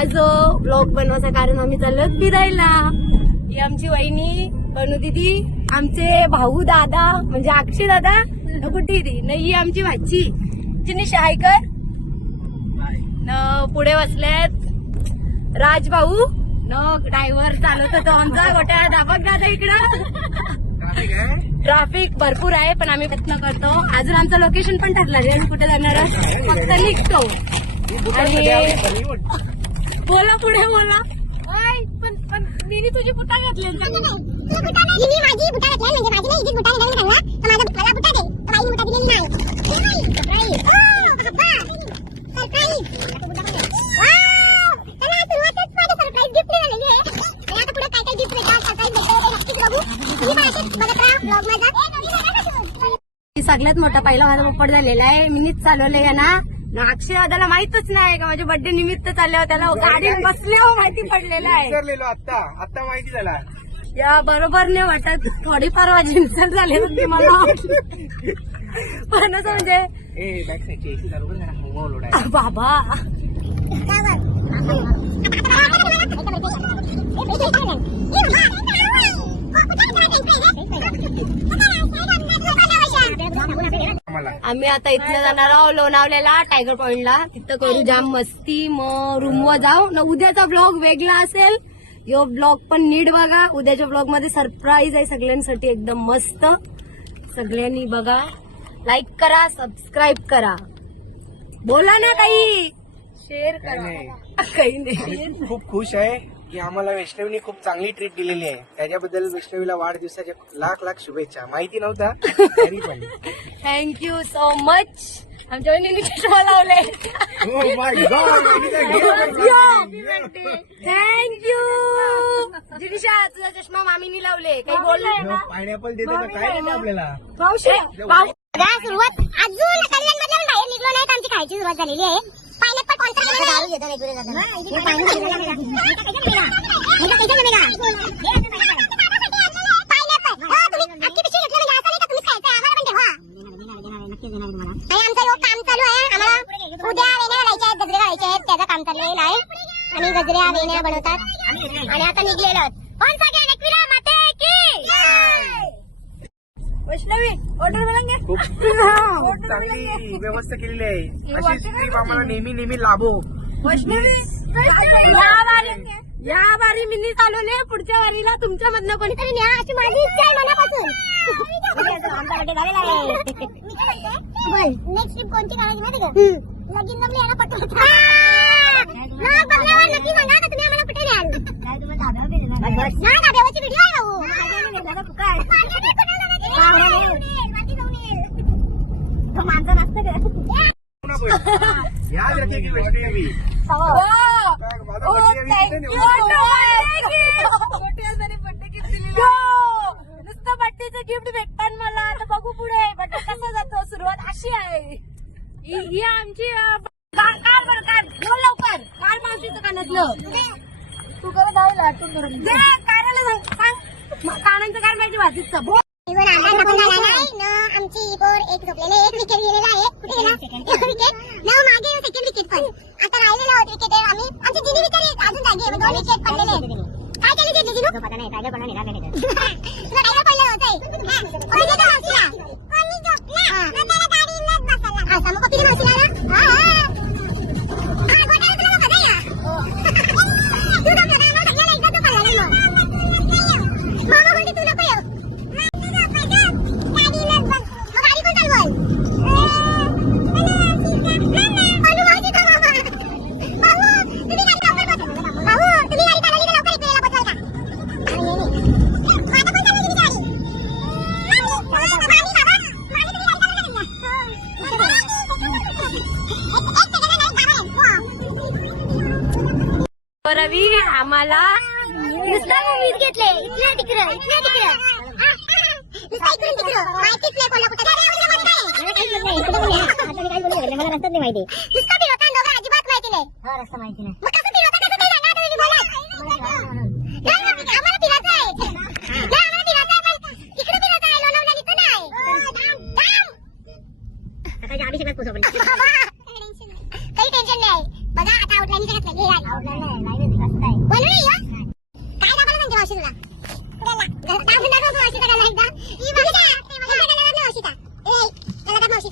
आज ब्लॉग बनवायचं कारण आम्ही चाललो फिरायला. ही आमची वहिनी बनू दिदी, आमचे भाऊ दादा म्हणजे अक्षय दादा कुठे ती नाही, ही आमची भाची जिनिशा ऐकर न पुढे बसलेत राज भाऊ न ड्रायव्हर चालवत होतो आमचा गोट्या दाबक दादा. इकडं ट्रॅफिक भरपूर आहे पण आम्ही प्रयत्न करतो. अजून आमचं लोकेशन पण ठरलं नाही आम्ही कुठे जाणार आहोत, फक्त निघतो. आणि बोला पुढे बोला. पण मी तुझी बुटा घातली सगळ्यात मोठा पहिला माझा पोपट झालेला आहे. मीच चालवलंय ना. अक्षय दादाला माहितच नाही का माझ्या बर्थडे निमित्त चालल्यावर त्याला गाडीत बसल्यावर माहिती पडलेलं आहे. आता माहिती झाला या बरोबर नाही वाटत, थोडीफार माझी इन्सल्ट झाली होती मला. पण असं म्हणजे बाबा आम्ही आता इथनं जाणार आहोत लोणावल्याला टायगर पॉइंटला. तिथं करू जाम मस्ती, मग रूमवर जाऊ ना. उद्याचा ब्लॉग वेगळा असेल, यो ब्लॉग पण नीट बघा. उद्याच्या ब्लॉग मध्ये सरप्राईज आहे सगळ्यांसाठी एकदम मस्त. सगळ्यांनी बघा, लाईक करा, सबस्क्राईब करा, बोला ना काही, शेअर करा. काही नाही, खूप खुश आहे की आम्हाला वैष्णवीने खूप चांगली ट्रीट दिलेली आहे. त्याच्याबद्दल वैष्णवीला वाढदिवसाच्या लाख लाख शुभेच्छा. माहिती नव्हता तरी पण थँक्यू सो मच. आमच्या वहिनीने चष्मा लावले. थँक्यू जिनिशा, तुझा चष्मा मामीनी लावले. काही बोललाय ना? पायनॅपल देतो का काय देते आपल्याला? सुरुवात अजून कल्याणमधल्या बाहेर निघलो नाही, आमची खायची सुरुवात झालेली आहे. पायनॅपल कोणता आमचं लोक काम चालू आहे. आम्हाला उद्या वेण्या घालायच्या आहेत, गजरे घालायचे आहेत, त्याचं काम चाललेलं आहे. आणि गजऱ्या वेण्या बनवतात आणि आता निघलेलो आहोत. वैष्णवी ऑर्डर मिळेंगे. खूप चांगली व्यवस्था केलेली आहे. अशी ट्रीप आम्हाला नेहमी नेहमी लाभो. वैष्णवी या वारी मी चालवले, पुढच्या वारीला तुमच्या मधनं कोणीतरी न्या अशी माझी इच्छा आहे मनापासून. नेक्स्ट ट्रिप कोणती काढायची माहिती का? लगीन जमली याला पटवत नक्की सांगा का तुम्ही आम्हाला कुठे न्याल. धाब्यावरची व्हिडिओ आहे माणसं नसतं. याद रखे की वैष्णवी नुसतं बड्डेचं गिफ्ट भेटतात मला. आता बघू पुढे बड्डे कसा जातो. सुरुवात अशी आहे, ही आमची कार बरं कार बोल लवकर. कार मावशीचं कानातलं तू करत जाऊ आठवून करून काराला सांग कानांचं कार माझी भाजीचं बोल. आमची पोर एक झोपलेले, एक विकेट गेलेला आहे. कुठे गेला विकेट? मागे सेकंड विकेट पण आता राहिलेला होत विकेट. आम्ही आमची दिदी विकेट अजून जागी आहे, 2 विकेट पडलेले आहेत. काय केली दिदी? दिनू पता नाही काय पण निघाले नाही. तुला काय पडलं होतंय? कोणी देतो मावशीला? कोणी झोपला? आता गाडीलाच बसला. हा समोर किती मावशीला ना? हा हा गोट्याला तुला बघा या. तू झोपला ना? आम्हाला सगळ्याला एकदा तो पडला ना. मामा म्हणते तू नको येऊ. रवी आम्हाला मीच घेतले. इथल्या तिकडं माहितीच नाही मला रस्ताच नाही माहिती. नुसतं फिरवता दोघं अजिबात माहिती नाही. रस्ता माहिती नाही. मग कसं फिरवता कसं नाही सांगा तुम्ही बोला. आम्हाला फिरायचं आहे. आम्हाला फिरायचं आहे पण तिकडे फिरायचं आहे. लोणावळ्याला इथं नाही. काही टेन्शन नाही. बघा आता आउटलाईन काय दाखवलं म्हणजे मावशी तुला मावशी करायला एकदा मावशी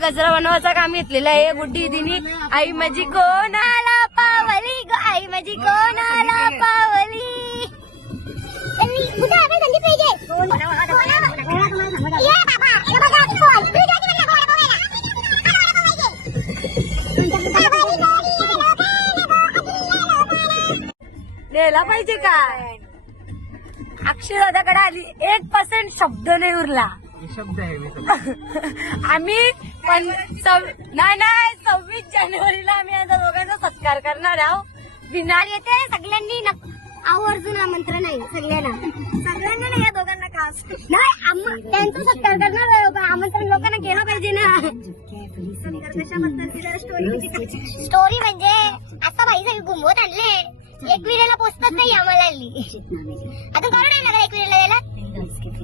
गजरा बनवायचं काम घेतलेलं आहे गुड्डी दिनी. आई माझी कोणाला पावली ग, आई माझी कोणाला पावली. द्यायला पाहिजे काय. अक्षय दादाकडे आली 1% शब्द नाही उरला. शब्द आहे आम्ही नाही 26 जानेवारीला आम्ही आता दोघांचा सत्कार करणार आहोत. विनार येते सगळ्यांनी आवर्जून आमंत्रण आहे सगळ्यांना नाही या दोघांना खास नाही त्यांचा सत्कार करणार आहे. आमंत्रण लोकांना केलं पाहिजे ना. स्टोरी म्हणजे आता भाई सगळी घुमवत आणले. एकविरेला पोचतच नाही आम्हाला आता करून नाही लागला एकविरेला यायला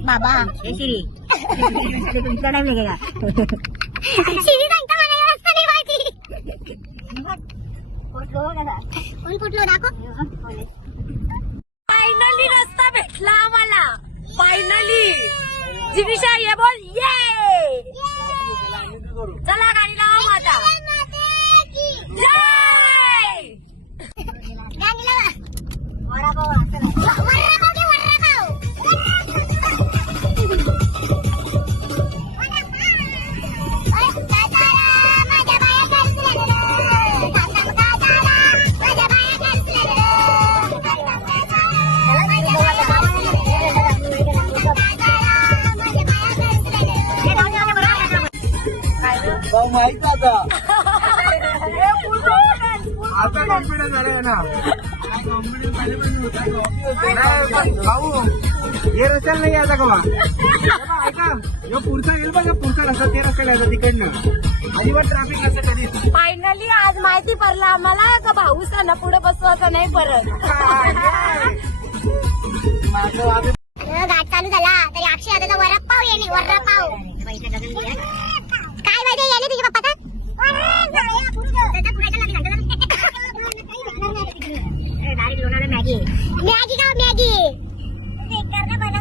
बाबा शिरी सांगता मला रस्ता नाही माहिती. कोण फुटलो दाखव. फायनली रस्ता भेटला आम्हाला. फायनली जिनिशा ये बोल ये. चला गाडी लावा आता. जय गाणी लावा. वडापाव घे, वडापाव. माहित आता कॉन्फिडन्स झालाय ना. भाऊ हे रस्त्याला नाही यायचा का ऐका जो पुढचा येईल बघा पुढचा रस्ता ते रस्त्याला यायचा तिकडनं अजिबात ट्रॅफिक नसतं कधी. फायनली आज माहिती पडलं आम्हाला का भाऊसांना पुढे बसवायचं नाही परत. घाट चालू झाला तरी अक्षय आता वडापाव येणे वडापाव काय माहिती येणे तुझ्या पप्पा मॅगी मॅगी का मॅगी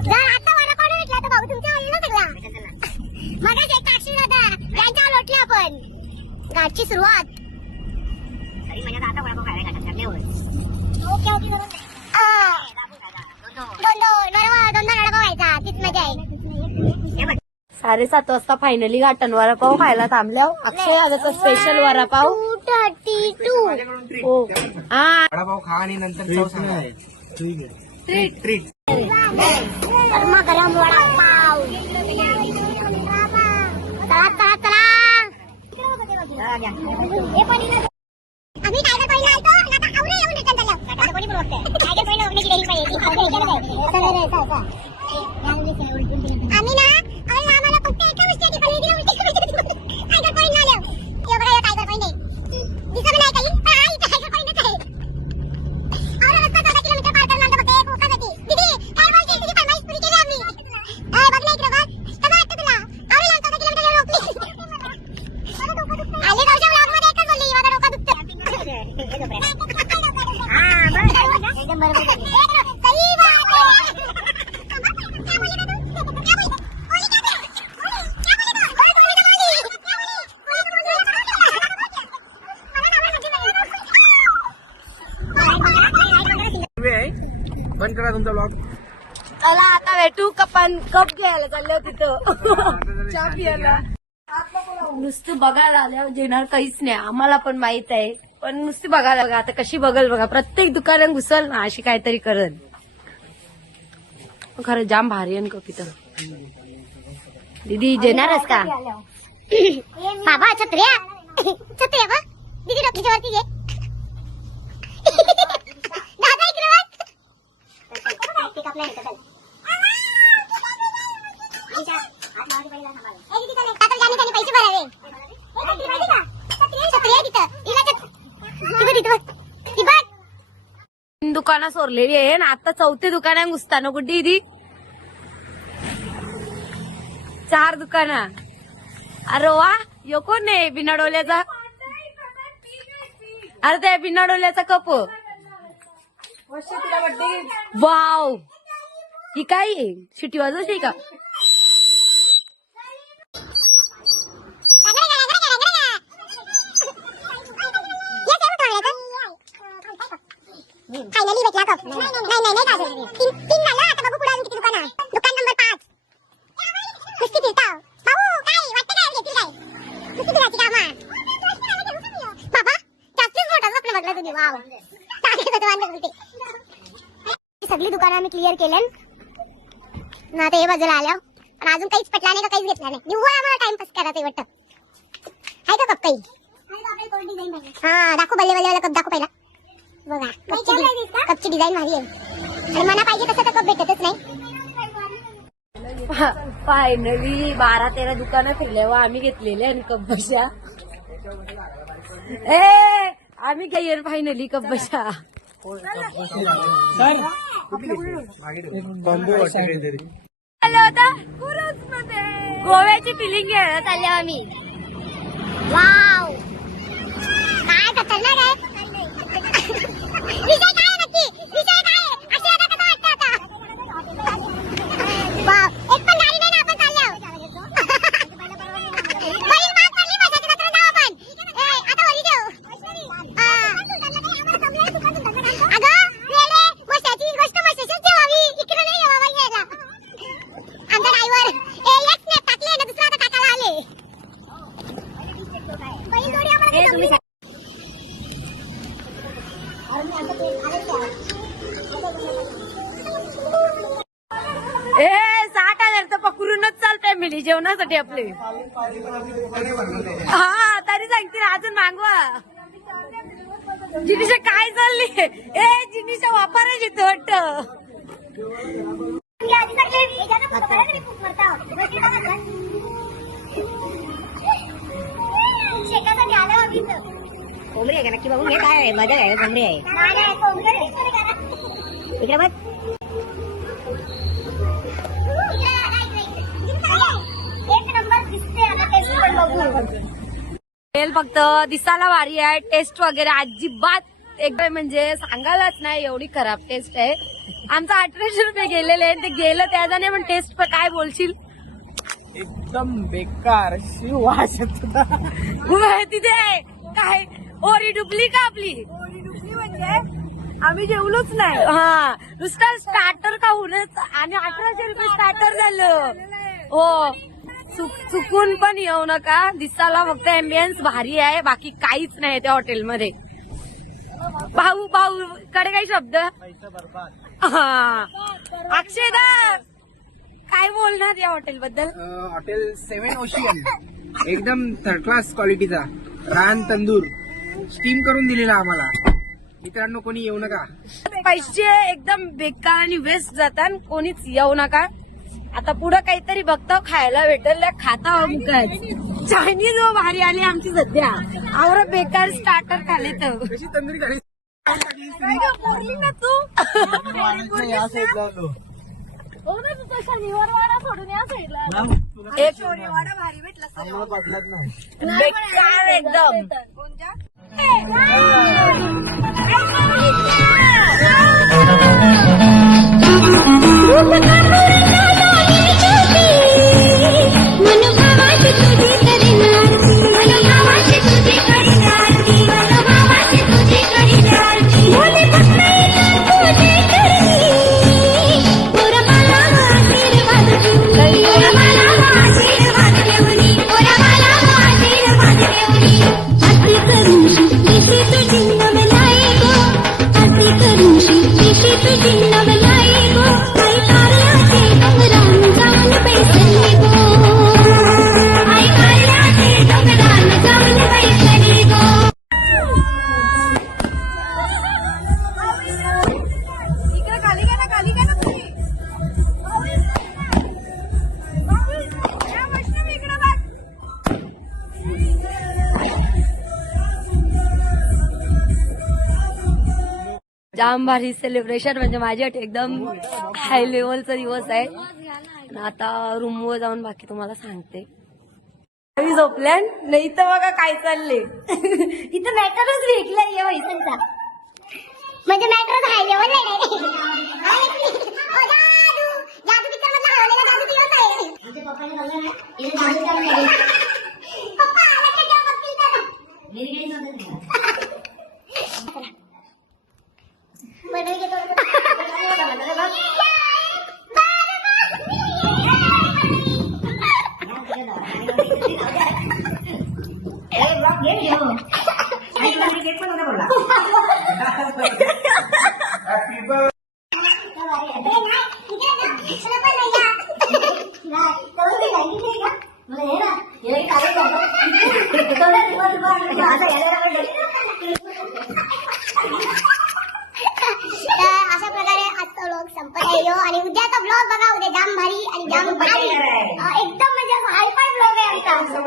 जर आता वडापाव नाही भेटला तर भाऊ तुमच्या वळीला सगळा मग एक अक्षय दादा यांच्यावर लोटले आपण घाटची सुरुवात. ओके ओके दोन वडापाव व्हायचा तीच मजा आहे. 7:30 वाजता फायनली घाटन वडापाव खायला थांबल्या. अक्षय दादाचा स्पेशल वडापाव 232 हो हा वडापाव खा आणि नंतर चव सांगा. ट्रीट गरमा गरम वडापाव. चला चला चला आम्ही टायगर पॉइंटला आलतो आणि आता आवरे येऊन रिटर्न झालो. आता कोणी पण बघतंय टायगर पॉइंटला बघण्याची डेअरी पाहिजे. आम्ही ना आम्हाला फक्त एका गोष्टी टायगर पॉइंट आलो. हे बघा टायगर पॉइंट आहे दिसत नाही काही पण आहे टायगर पॉइंटच आहे. और रस्ता 14 किलोमीटर पार करणार होते पोकासाठी. दीदी काय बोलते तुझी फरमाईश पुरी केली आम्ही. बघ ना इकडे बघ कसं वाटतं तुला. और 14 किलोमीटर रोखली आले गावच्या ब्लॉग मध्ये एकच बोलली माझा डोका दुखतं. हां बरोबर एकदम बरोबर सही बात आहे. बंद करा तुमचा ब्लॉग. चला आता भेटू कप घ्यायला चाललो तिथं चहा पियाला. नुसतं बघायला आल्यावर जेणार काहीच नाही आम्हाला पण माहित आहे पण नुसती बघायला बघा आता कशी बघल बघा. प्रत्येक दुकानात घुसल ना अशी काहीतरी करल. खरं जाम भारी आहे कप इथं. दीदी जेणारच का बाबा छत्र्या छत्र्या बघ दीदी डोक्याच्या वरती घे. दादा इकडे बघ. आता जाणे त्याने पैसे भरावे. छत्री आहे तिथं. हिला ती बघ. दुकानं सोरलेली आहे ना आता चौथे दुकान आहे घुसताना कुठे ती 4 दुकानं. अरे वा यो कोण आहे बिना डोल्याचा. अरे त्या बिना डोल्याचा कप. वाव ही काय आहे शिटी वाजवशी का. फायनली भेटला कप. नाही काढलं. 3 झालं. आता बघू पुढे अजून किती दुकान आहे. दुकान नंबर 5. कुस्ती फिरताव. भाऊ काय वाटतं काय घेतील काय कुस्ती फिरायची कामा. बाबा जास्तच मोठा स्वप्न बघला तुम्ही. वाव सगळी दुकानं आम्ही क्लिअर केले ना. आता हे बाजूला आल्या आणि अजून काहीच पटला नाही का काहीच घेतला नाही. निव्वळ आम्हाला टाइमपास करायचं वाटतं. आहे का कप काही. हा दाखव बल्ले बल्ले वाला कप दाखव पहिला. बघा कपची डिझाईन भारी आहे आणि मला पाहिजे तसं तर कप भेटतच नाही. फायनली 12-13 दुकानं फिरल्या व आम्ही घेतलेले आणि कप बशा. आम्ही काही फायनली कप बशा. गोव्याची फिलिंग घ्यायला चालले आम्ही. वाव काय खतरनाक आहे. विषय काय नक्की विषय काय अशी आता कसं वाटतं आता. वाव एक पण गाडी नाही ना आपण चाललो. बरी माग पडली बसायची नंतर जाऊ आपण. आता वरी देऊ. अगं वेळे बसायची गोष्ट बसायचीच ठेवावी. इकडे नाही यावा घ्यायला. आमचा ड्रायव्हर एक स्नॅप टाकले ना दुसरा आता टाकायला आले. पहिली जोडी आम्हाला ए 60,000 तर पकडूनच चाल फॅमिली जेवणासाठी आपले. हा तरी सांगते अजून मागवा. जिनिशा काय चालली. जिनिशा वापरायची थोट. शेकासाठी आलं आम्ही. कोंबडी आहे का नक्की बघून घे. काय आहे बदल आहे कोंबडी आहे इकडे बघ. एक नंबर दिसते आता टेस्ट पण बघू. तेल फक्त दिसायला भारी आहे. टेस्ट वगैरे अजिबात एकदम म्हणजे सांगायलाच नाही एवढी खराब टेस्ट आहे. आमचं 1800 रुपये गेलेले आहे. ते गेलं त्याच्याने पण टेस्ट पण काय बोलशील. एकदम बेकार वास तिथे काय ओरी डुबली का आपली. म्हणजे आम्ही जेवलोच नाही. हा नुसतं स्टार्टर खाऊनच आणि 1800 रुपये स्टार्टर झालं. हो चुकून पण येऊ नका. दिसायला फक्त एम्बियन्स भारी आहे बाकी काहीच नाही त्या हॉटेलमध्ये. भाऊ कडे काही शब्द. हा अक्षयदा काय बोलणार या हॉटेल बद्दल. हॉटेल 7 ओशियन एकदम थर्ड क्लास क्वालिटीचा रान तंदूर स्टीम करून दिलेला आम्हाला. मित्रांनो कोणी येऊ नका. पैसे एकदम बेकार आणि वेस्ट जातात. कोणीच येऊ नका. आता पुढं काहीतरी बघतो खायला भेटेल खाता काय. चायनीज व भारी आली आमची सध्या. आवरा बेकार स्टार्टर खाले तर कशी तंदुरी खाली बोलली ना तू. शनिवार वाडा सोडून या साईडला एक शनिवार भारी भेटला बेकार एकदम. करूंशी तुझी नवलाई गो काही जाम भारी सेलिब्रेशन, म्हणजे माझ्यासाठी एकदम हाय लेवलचा दिवस आहे. आणि आता रूमवर जाऊन बाकी तुम्हाला सांगते. आम्ही झोपल्या नाही तर बघा काय चालले. इथं मॅटरच विकलाय पैशांचा, म्हणजे मॅटरच हाय लेवल जादू पिक्चर मधला हरवलेला जादू पिक्चर आहे. पप्पा आला का बघतील तर बडे घेतो. अशा प्रकारे आजचा व्लॉग संपत आहे आणि उद्याचा व्लॉग बघा. उद्या जाम भारी आणि जाम भारी एकदम म्हणजे असं हायफाय व्लॉग आहे आमचा.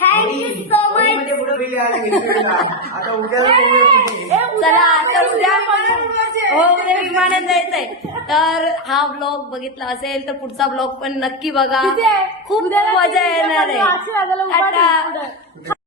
Thank you so much. आता उद्या चला आता उद्या हो उद्या विमानात जायचंय. तर हा ब्लॉग बघितला असेल तर पुढचा ब्लॉग पण नक्की बघा. खूप मजा येणार आहे. टाटा.